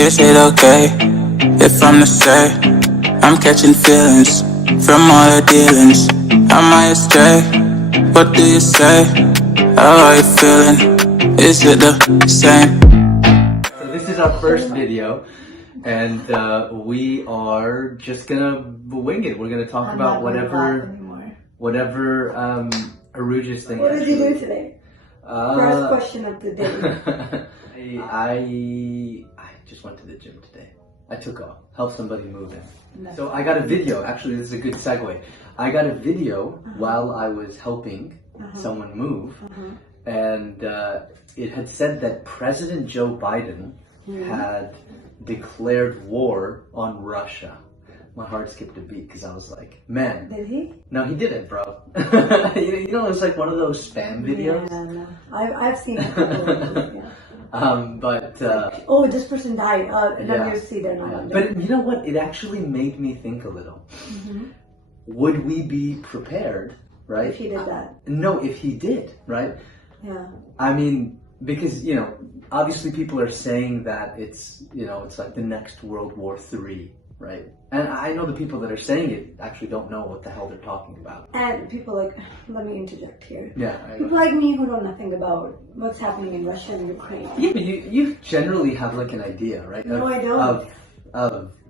Is it okay if I'm to say I'm catching feelings from all the dealings? Am I astray? What do you say? How are you feeling? Is it the same? So this is our first video, and we are just gonna wing it. We're gonna talk about whatever Aruja's thing. What did you do today? First question of the day. I just went to the gym today. I took off, helped somebody move in. So I got a video. Actually, this is a good segue. I got a video while I was helping someone move, and it had said that President Joe Biden had declared war on Russia. My heart skipped a beat because I was like, man. Did he? No, he didn't, bro. you know, it was like one of those spam videos. Yeah, no. I've seen it. Yeah. Oh, this person died. Yeah. You see, they're not. Yeah. But you know what? It actually made me think a little. Would we be prepared, right? If he did that. No, if he did, right? Yeah. I mean, because, you know, obviously people are saying that it's, you know, it's like the next World War III, right? And I know the people that are saying it actually don't know what the hell they're talking about. And people like, let me interject here. Yeah. People like me who know nothing about what's happening in Russia and Ukraine. Yeah, but you generally have like an idea, right? No, I don't.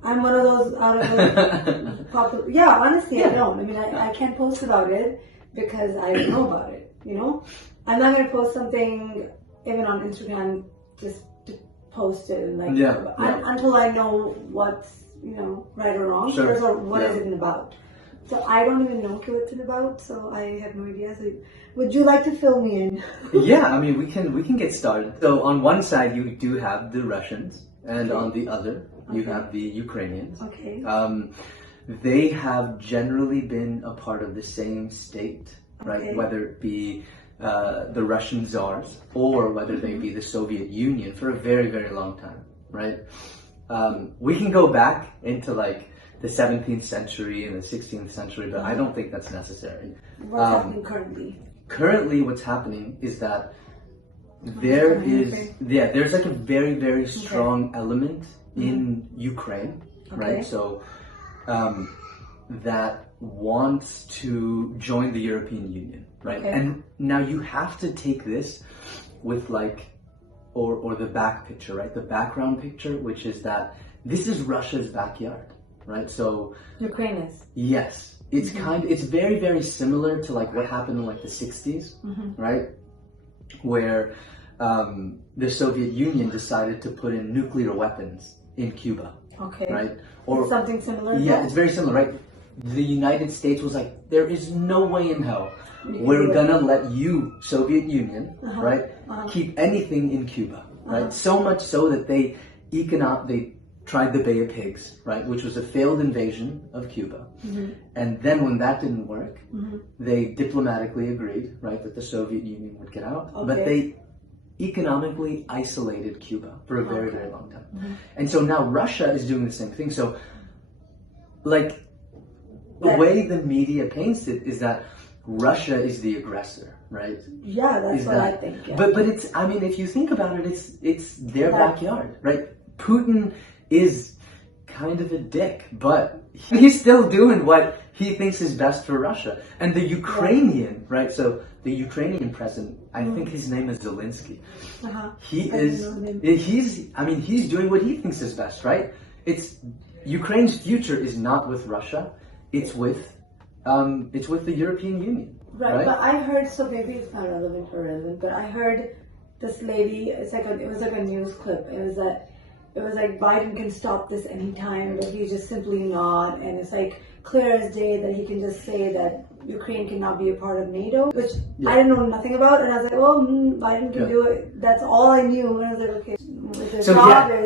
I'm one of those out of the popular. Yeah, honestly, I don't. I mean, I can't post about it because I don't know about it, you know? I'm not going to post something even on Instagram just to post it and like until I know what's, you know, right or wrong, or what is it about. So I don't even know what it's about, so I have no idea. So would you like to fill me in? Yeah, I mean, we can get started. So on one side you do have the Russians, and on the other you have the Ukrainians. Okay. They have generally been a part of the same state, right? Okay. Whether it be the Russian czars or whether they be the Soviet Union for a very, very long time, right? We can go back into like the 17th century and the 16th century, but I don't think that's necessary. What's happening currently? Currently, what's happening is that there's like a very, very strong element in Ukraine, right? So that wants to join the European Union, right? And now you have to take this with like, or the back picture, right? The background picture, which is that this is Russia's backyard, right? So Ukraine is. Yes, it's it's very, very similar to like what happened in like the 60s, right? Where the Soviet Union decided to put in nuclear weapons in Cuba. Okay. Right? Or it's something similar? Yeah, it's very similar, right? The United States was like, there is no way in hell we're gonna let you, Soviet Union, right, keep anything in Cuba, right? So much so that they tried the Bay of Pigs, right, which was a failed invasion of Cuba. And then when that didn't work, they diplomatically agreed, right, that the Soviet Union would get out, but they economically isolated Cuba for a very, very long time. And so now Russia is doing the same thing. So, like, the way the media paints it is that Russia is the aggressor, right? Yeah, that's what I think. Yeah. But it's, I mean, if you think about it, it's their backyard, right? Putin is kind of a dick, but he's still doing what he thinks is best for Russia. And the Ukrainian, right? So the Ukrainian president, I think his name is Zelensky. He's doing what he thinks is best, right? It's Ukraine's future is not with Russia. It's with the European Union. Right? But I heard, so maybe it's not relevant or relevant, but I heard this lady, it was like a news clip. It was like Biden can stop this anytime, but he's just simply not. And it's like clear as day that he can just say that Ukraine cannot be a part of NATO, which I didn't know nothing about. And I was like, oh, Biden can do it. That's all I knew. And I was like, okay.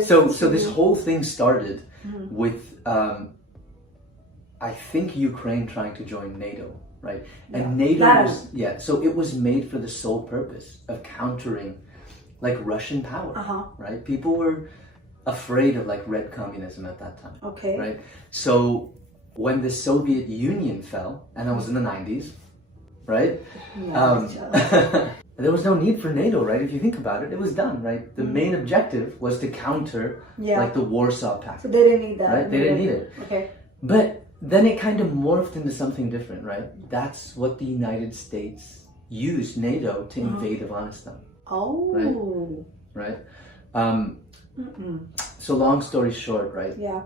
So this whole thing started with I think Ukraine trying to join NATO, right? And NATO so it was made for the sole purpose of countering like Russian power, right? People were afraid of like red communism at that time. Okay. Right? So when the Soviet Union fell, and that was in the 90s, right? there was no need for NATO, right? If you think about it, it was done, right? The main objective was to counter like the Warsaw Pact. So they didn't need that. Right? They didn't need it. Okay. But then it kind of morphed into something different, right? That's what the United States used NATO to invade Afghanistan. Oh. Right? So long story short, right? Yeah.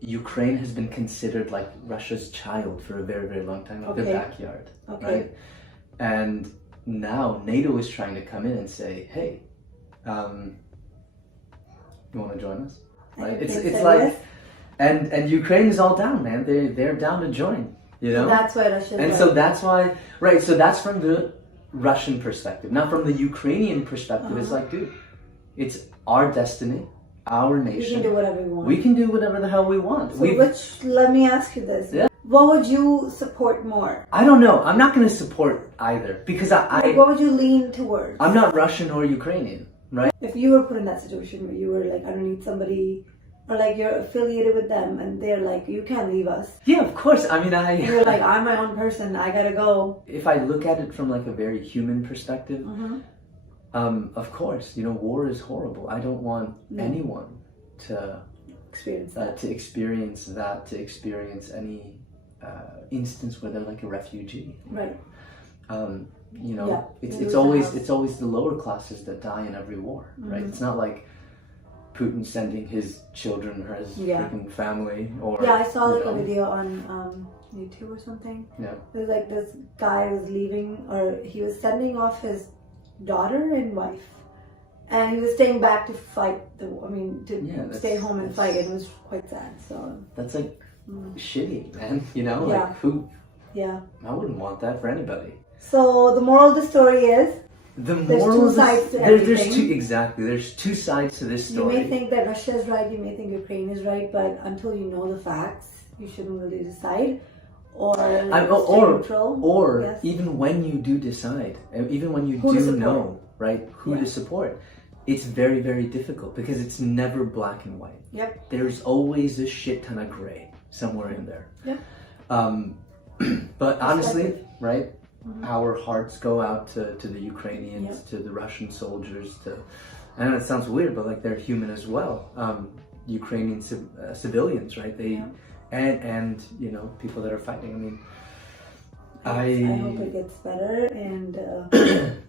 Ukraine has been considered like Russia's child for a very, very long time, like their backyard, right? And now NATO is trying to come in and say, "Hey, you want to join us?" Right? It's like, and Ukraine is all down, man. They're down to join. You know. That's why Russia. And so that's why, right? So that's from the Russian perspective. Now, from the Ukrainian perspective, it's like, dude, it's our destiny. Our nation. We can do whatever we want. We can do whatever the hell we want. So let me ask you this. Yeah. What would you support more? I don't know. I'm not going to support either because what would you lean towards? I'm not Russian or Ukrainian, right? If you were put in that situation where you were like, I don't need somebody, or like you're affiliated with them and they're like, you can't leave us. Yeah, of course. I mean, you're like, I'm my own person. I gotta go. If I look at it from like a very human perspective, of course, you know, war is horrible. I don't want anyone to experience that, to experience any instance where they're like a refugee. Right. You know, it's always the lower classes that die in every war, right? It's not like Putin sending his children or his freaking family or I saw like a video on YouTube or something. Yeah. It was like this guy was leaving, or he was sending off his daughter and wife, and he was staying back to fight stay home and fight. It was quite sad. So that's like shitty, man. You know, like who? Yeah, I wouldn't want that for anybody. So the moral of the story is there's two sides to everything. There's two sides to this story. You may think that Russia is right, you may think Ukraine is right, but until you know the facts, you shouldn't really decide. Or even when you do decide, even when you do know, right, who to support, it's very, very difficult because it's never black and white. Yep. There's always a shit ton of gray somewhere in there. Yep. But honestly, right, our hearts go out to the Ukrainians, to the Russian soldiers, I know it sounds weird, but like they're human as well. Ukrainian civilians, right? And you know, people that are fighting. I mean, I hope it gets better. And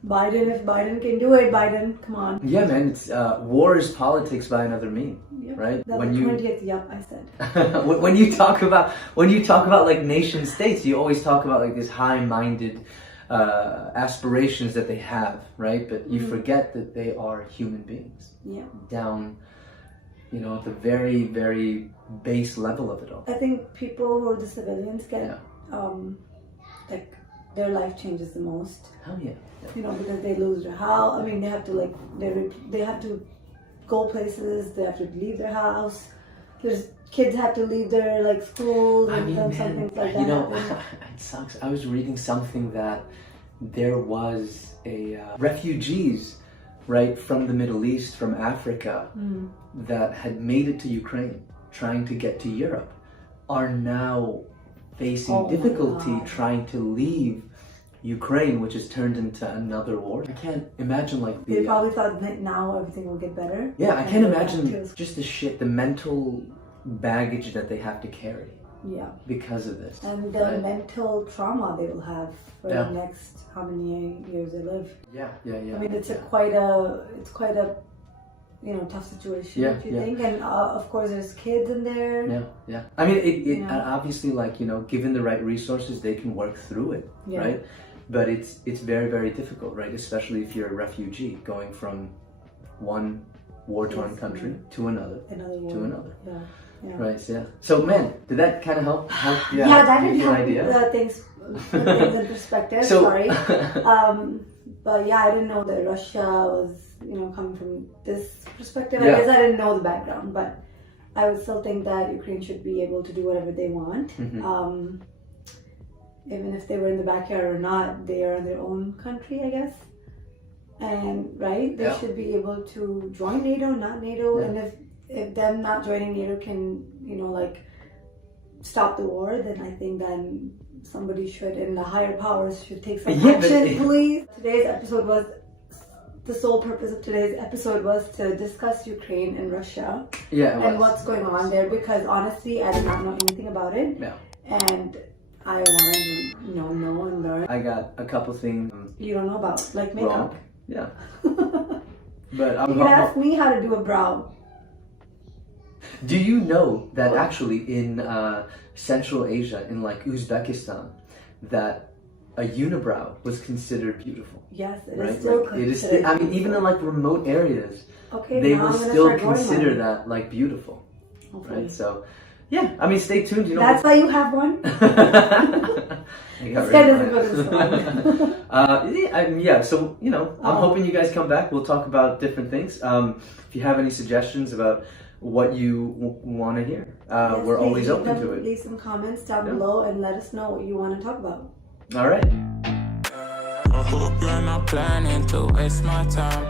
Biden, if Biden can do it, Biden, come on. Yeah, man. It's war is politics by another mean, right? That's when 20th. Yep, I said. when you talk about like nation states, you always talk about like this high-minded aspirations that they have, right? But you forget that they are human beings. Yeah. Down, you know, at the very, very base level of it all. I think people who are the civilians get, like, their life changes the most. Hell yeah. You know, because they lose their house. I mean, they have to like, they have to go places. They have to leave their house. There's kids have to leave their like schools and something like that. You know, it sucks. I was reading something that there was refugees, right, from the Middle East, from Africa, that had made it to Ukraine, trying to get to Europe, are now facing difficulty trying to leave Ukraine, which has turned into another war. I can't imagine like they probably thought that now everything will get better. Yeah, I can't imagine just the mental baggage that they have to carry. Yeah. Because of this. And the mental trauma they will have for the next how many years they live. Yeah. I mean, it's quite a you know, tough situation, if you think. And of course there's kids in there. Yeah. I mean, it obviously, like, you know, given the right resources, they can work through it, right? But it's very, very difficult, right? Especially if you're a refugee going from one war-torn country to another. To another. Yeah. Right, so man, did that kind of help that did help things in perspective. Sorry. But yeah, I didn't know that Russia was, you know, coming from this perspective. I guess I didn't know the background, but I would still think that Ukraine should be able to do whatever they want. Even if they were in the backyard or not, they are in their own country, I guess. And they should be able to join NATO, not NATO. And if them not joining NATO can, you know, like stop the war, then I think then somebody should, and the higher powers should take some action, please. Today's episode was the sole purpose of today's episode was to discuss Ukraine and Russia. Yeah, and what's going on there, because honestly, I did not know anything about it. Yeah. And I wanted to know and learn. I got a couple things You don't know about, like makeup. wrong. Yeah. But You can ask me how to do a brow. Do you know that actually in Central Asia, in like Uzbekistan, that a unibrow was considered beautiful? Yes, it Right? is still Like, it is. considered I mean, even in like remote areas, okay, they now will I'm gonna still start growing consider one. that like beautiful, Hopefully. right? So, yeah. I mean, stay tuned. You know. That's why you have one? This guy doesn't go to the salon. Yeah, so, you know, I'm hoping you guys come back. We'll talk about different things. If you have any suggestions about what you want to hear, Yes, we're please always open to it. Leave some comments down Yeah. below and let us know what you want to talk about. All right. I hope you're not planning to waste my time.